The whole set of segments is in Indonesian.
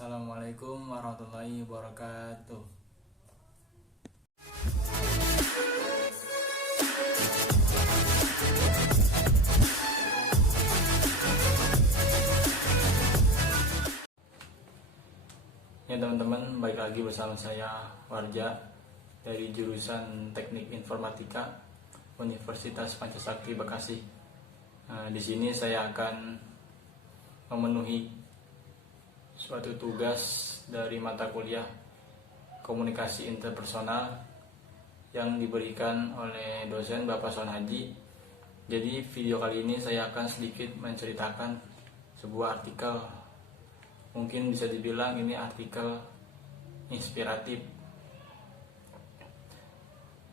Assalamualaikum warahmatullahi wabarakatuh. Ya teman-teman, balik lagi bersama saya Warja dari jurusan Teknik Informatika Universitas Pancasakti Bekasi. Di sini saya akan memenuhi suatu tugas dari mata kuliah komunikasi interpersonal yang diberikan oleh dosen Bapak Son Haji. Jadi video kali ini saya akan sedikit menceritakan sebuah artikel, mungkin bisa dibilang ini artikel inspiratif.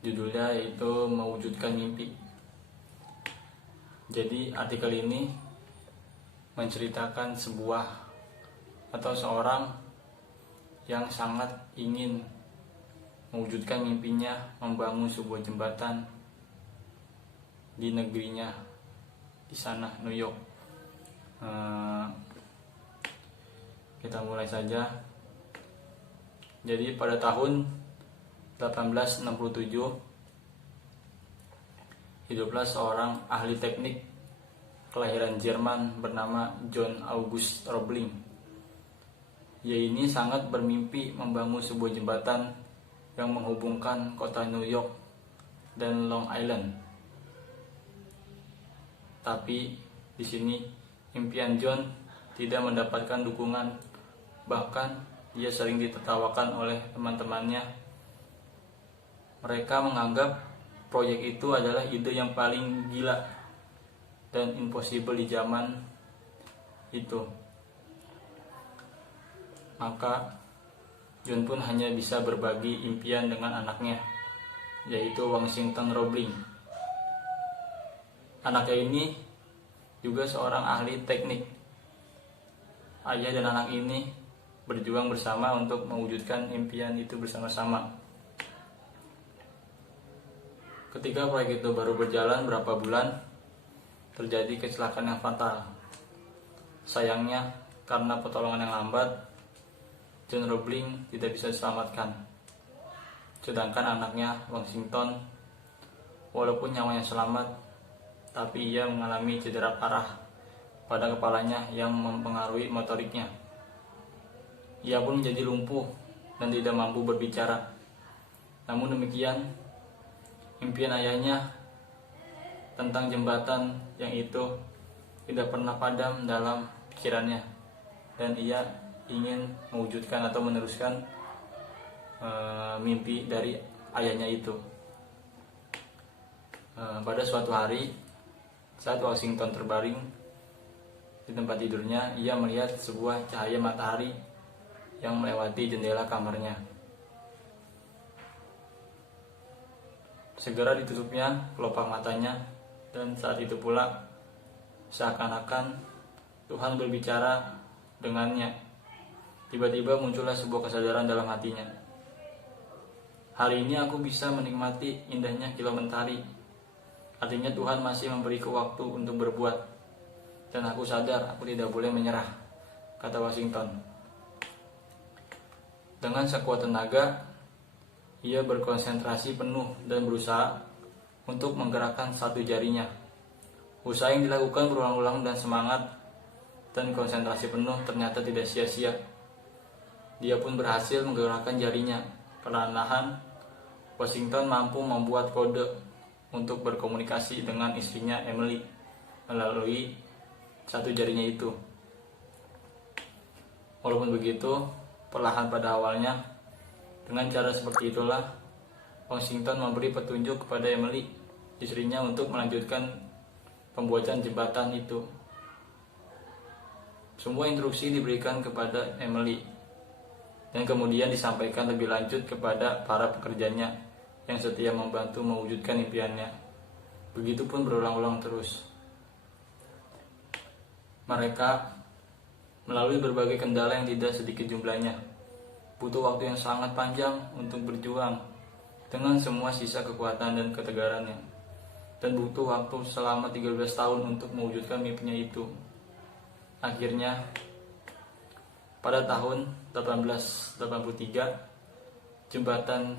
Judulnya yaitu Mewujudkan Mimpi. Jadi artikel ini menceritakan sebuah atau seorang yang sangat ingin mewujudkan mimpinya membangun sebuah jembatan di negerinya, di sana New York. Kita mulai saja. Jadi pada tahun 1867 hiduplah seorang ahli teknik kelahiran Jerman bernama John August Roebling. Ia ini sangat bermimpi membangun sebuah jembatan yang menghubungkan kota New York dan Long Island. Tapi di sini impian John tidak mendapatkan dukungan, bahkan ia sering ditertawakan oleh teman-temannya. Mereka menganggap proyek itu adalah ide yang paling gila dan impossible di zaman itu. Maka John pun hanya bisa berbagi impian dengan anaknya, yaitu Washington Roebling. Anaknya ini juga seorang ahli teknik. Ayah dan anak ini berjuang bersama untuk mewujudkan impian itu bersama-sama. Ketika proyek itu baru berjalan berapa bulan, terjadi kecelakaan yang fatal. Sayangnya, karena pertolongan yang lambat, John Roebling tidak bisa diselamatkan. Sedangkan anaknya Washington, walaupun nyawanya selamat, tapi ia mengalami cedera parah pada kepalanya yang mempengaruhi motoriknya. Ia pun menjadi lumpuh dan tidak mampu berbicara. Namun demikian, impian ayahnya tentang jembatan yang itu tidak pernah padam dalam pikirannya, dan ia ingin mewujudkan atau meneruskan mimpi dari ayahnya itu. Pada suatu hari, saat Washington terbaring di tempat tidurnya, ia melihat sebuah cahaya matahari yang melewati jendela kamarnya. Segera ditutupnya kelopak matanya, dan saat itu pula seakan-akan Tuhan berbicara dengannya. Tiba-tiba muncullah sebuah kesadaran dalam hatinya. Hari ini aku bisa menikmati indahnya kilau mentari. Artinya Tuhan masih memberiku waktu untuk berbuat. Dan aku sadar aku tidak boleh menyerah, kata Washington. Dengan sekuat tenaga, ia berkonsentrasi penuh dan berusaha untuk menggerakkan satu jarinya. Usaha yang dilakukan berulang-ulang dan semangat dan konsentrasi penuh ternyata tidak sia-sia. Dia pun berhasil menggerakkan jarinya. Perlahan-lahan, Washington mampu membuat kode untuk berkomunikasi dengan istrinya Emily melalui satu jarinya itu. Walaupun begitu, perlahan pada awalnya, dengan cara seperti itulah Washington memberi petunjuk kepada Emily, istrinya, untuk melanjutkan pembuatan jembatan itu. Semua instruksi diberikan kepada Emily dan kemudian disampaikan lebih lanjut kepada para pekerjanya yang setia membantu mewujudkan impiannya. Begitupun berulang-ulang terus. Mereka melalui berbagai kendala yang tidak sedikit jumlahnya. Butuh waktu yang sangat panjang untuk berjuang dengan semua sisa kekuatan dan ketegarannya. Dan butuh waktu selama 13 tahun untuk mewujudkan mimpinya itu. Akhirnya pada tahun 1883 jembatan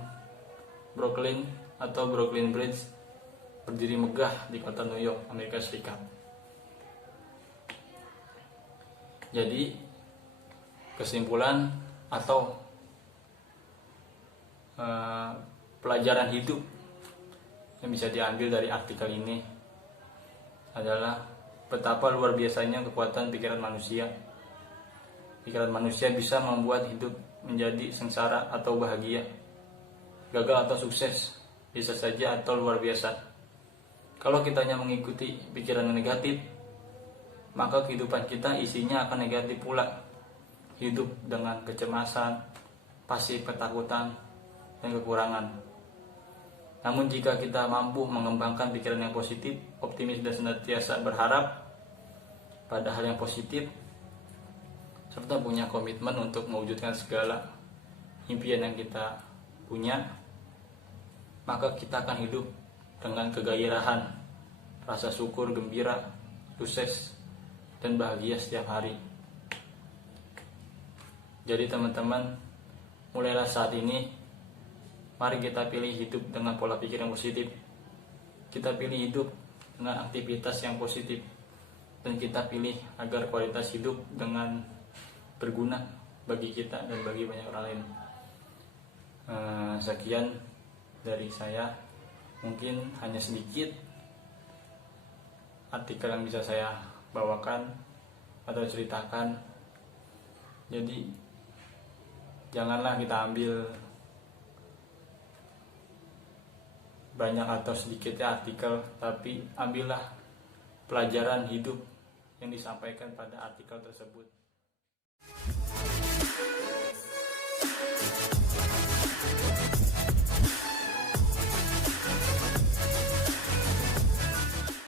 Brooklyn atau Brooklyn Bridge berdiri megah di kota New York, Amerika Serikat. Jadi kesimpulan atau pelajaran hidup yang bisa diambil dari artikel ini adalah betapa luar biasanya kekuatan pikiran manusia. Pikiran manusia bisa membuat hidup menjadi sengsara atau bahagia, gagal atau sukses, bisa saja atau luar biasa. Kalau kita hanya mengikuti pikiran yang negatif, maka kehidupan kita isinya akan negatif pula. Hidup dengan kecemasan, pasif, ketakutan, dan kekurangan. Namun jika kita mampu mengembangkan pikiran yang positif, optimis, dan senantiasa berharap pada hal yang positif, serta punya komitmen untuk mewujudkan segala impian yang kita punya, maka kita akan hidup dengan kegairahan, rasa syukur, gembira, sukses, dan bahagia setiap hari. Jadi teman-teman, mulailah saat ini, mari kita pilih hidup dengan pola pikir yang positif. Kita pilih hidup dengan aktivitas yang positif, dan kita pilih agar kualitas hidup dengan berguna bagi kita dan bagi banyak orang lain. Sekian dari saya, mungkin hanya sedikit artikel yang bisa saya bawakan atau ceritakan. Jadi janganlah kita ambil banyak atau sedikitnya artikel, tapi ambillah pelajaran hidup yang disampaikan pada artikel tersebut.